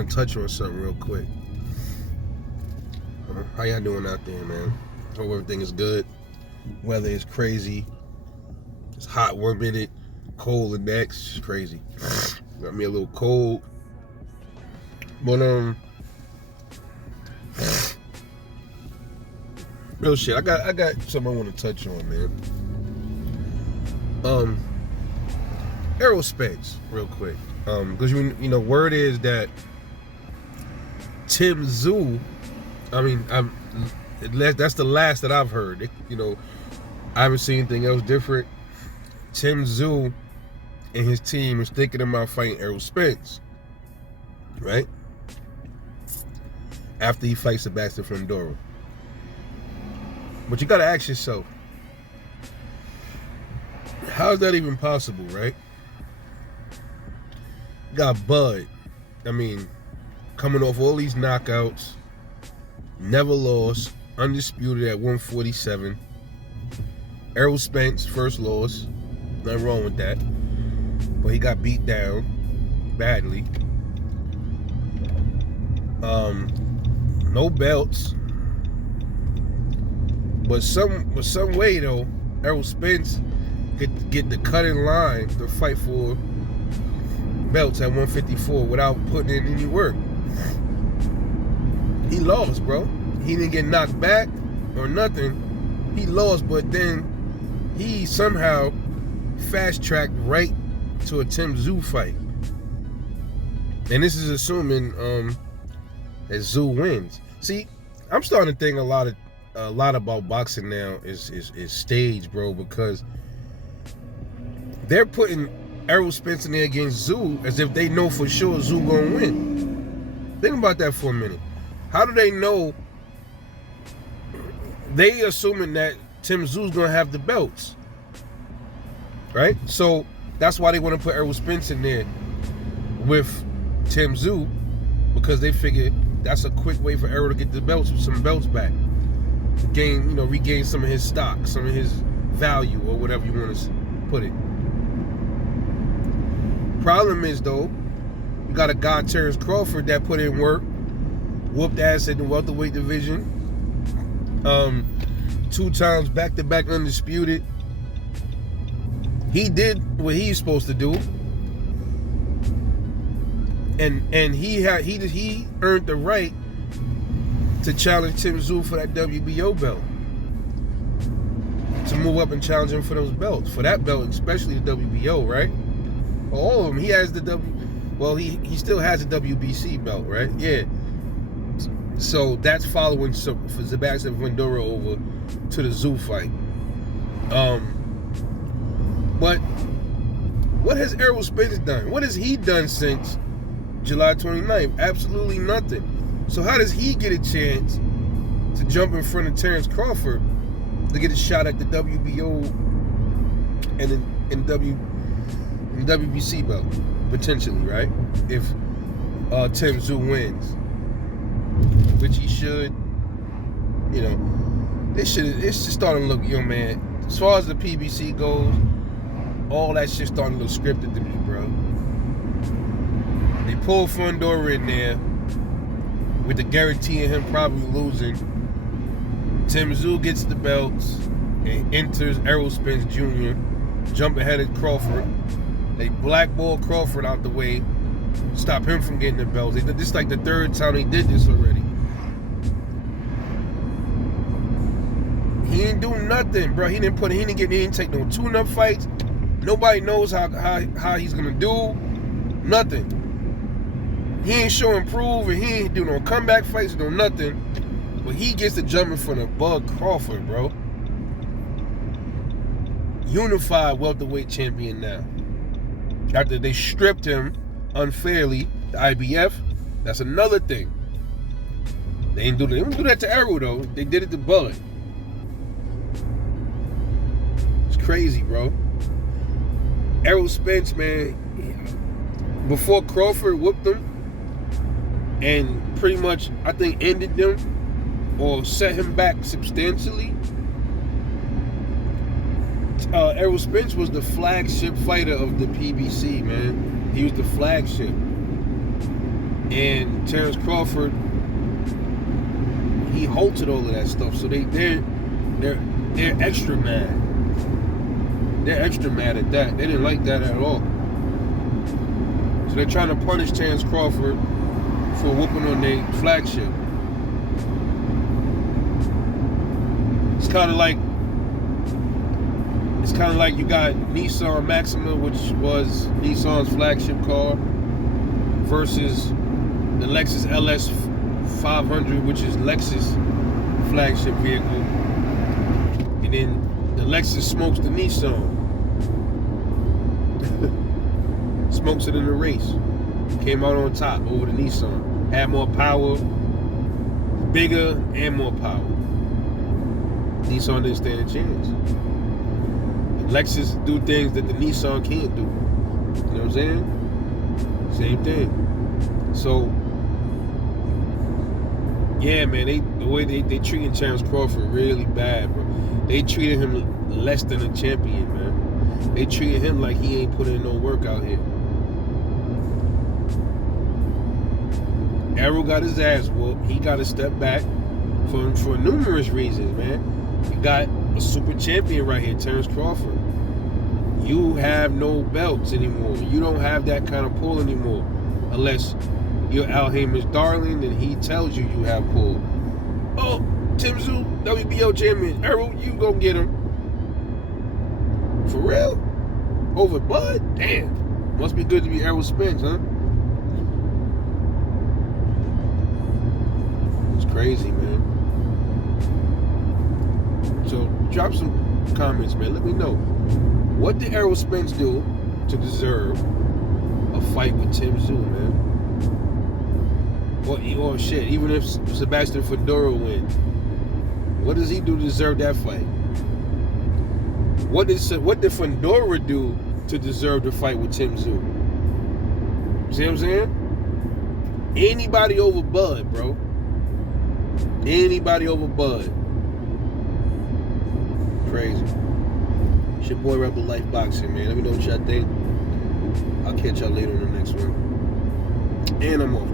want to touch on something real quick. How y'all doing out there, man? Hope everything is good. Weather is crazy. It's hot 1 minute, cold the next. It's crazy. Got me a little cold. But real shit. I got something I want to touch on, man. Errol Spence, real quick. Because you know, word is that Tszyu. I mean, that's the last that I've heard. You know, I haven't seen anything else different. Tszyu and his team is thinking about fighting Errol Spence, right? After he fights Sebastian Fundora. But you gotta ask yourself, how is that even possible, right? You got Bud, I mean, coming off all these knockouts, never lost, undisputed at 147. Errol Spence, first loss, nothing wrong with that. But he got beat down badly. No belts. But some way though, Errol Spence could get the cut in line to fight for belts at 154 without putting in any work. He lost, bro. He didn't get knocked back or nothing. He lost, but then he somehow fast-tracked right to a Tszyu fight. And this is assuming that Tszyu wins. See, I'm starting to think a lot about boxing now is staged, bro, because they're putting Errol Spence in there against Tszyu as if they know for sure Tszyu gonna win. Think about that for a minute. How do they know? They assuming that Tszyu's gonna have the belts, right? So that's why they want to put Errol Spence in there with Tszyu, because they figure that's a quick way for Errol to get the belts, some belts back, regain some of his stock, some of his value, or whatever you want to put it. Problem is though, you got a guy Terence Crawford that put in work, whooped ass in the welterweight division, 2 times back-to-back undisputed. He did what he's supposed to do, and he earned the right to challenge Tszyu for that WBO belt, to move up and challenge him for those belts, for that belt, especially the WBO, right? All of them. He has the he still has the WBC belt, right? Yeah. So that's following for Sebastian Fundora over to the Tszyu fight. But what has Errol Spence done? What has he done since July 29th? Absolutely nothing. So how does he get a chance to jump in front of Terence Crawford to get a shot at the WBO and WBC belt, potentially, right? If Tszyu wins, which he should, it's just starting to look, man, as far as the PBC goes, all that shit starting to look scripted to me, bro. They pulled Fundora in there with the guarantee of him probably losing. Tszyu gets the belts and enters Errol Spence Jr., jump ahead of Crawford. They blackball Crawford out the way, stop him from getting the belts. This is like the 3rd time they did this already. He ain't do nothing, bro. He didn't take no tune-up fights. Nobody knows how he's gonna do. Nothing. He ain't show improve, and he ain't do no comeback fights, no nothing. But he gets to jump in front of Bud Crawford, bro. Unified welterweight champion now. After they stripped him unfairly, the IBF, that's another thing. They didn't do that to Errol though. They did it to Bud. It's crazy, bro. Errol Spence, man, before Crawford whooped him and pretty much, I think, ended them or set him back substantially, Errol Spence was the flagship fighter of the PBC, man. He was the flagship. And Terence Crawford, he halted all of that stuff. So they're extra mad. They're extra mad at that. They didn't like that at all. So they're trying to punish Terence Crawford for whooping on their flagship. It's kind of like you got Nissan Maxima, which was Nissan's flagship car, versus the Lexus LS 500, which is Lexus' flagship vehicle, and then the Lexus smokes the Nissan. Smokes it in the race. Came out on top over the Nissan. Had more power, bigger and more power. Nissan didn't stand a chance. And Lexus do things that the Nissan can't do. You know what I'm saying? Same thing. So, yeah, man, the way they treating Terence Crawford really bad, bro. They treated him less than a champion, man. They treated him like he ain't put in no work out here. Errol got his ass whooped. He got to step back for numerous reasons, man. You got a super champion right here, Terence Crawford. You have no belts anymore. You don't have that kind of pull anymore. Unless you're Al Haymon's darling and he tells you have pull. Oh, Tszyu, WBO champion. Errol, you go get him. For real? Over Bud? Damn. Must be good to be Errol Spence, huh? It's crazy, man. So drop some comments, man. Let me know. What did Errol Spence do to deserve a fight with Tszyu, man? Or shit, even if Sebastian Fedora wins, what does he do to deserve that fight? What did Fedora do to deserve the fight with Tszyu? See what I'm saying? Anybody over Bud, bro. Anybody over Bud. Crazy. It's your boy Rebel Life Boxing, man. Let me know what y'all think. I'll catch y'all later on the next one. And I'm off.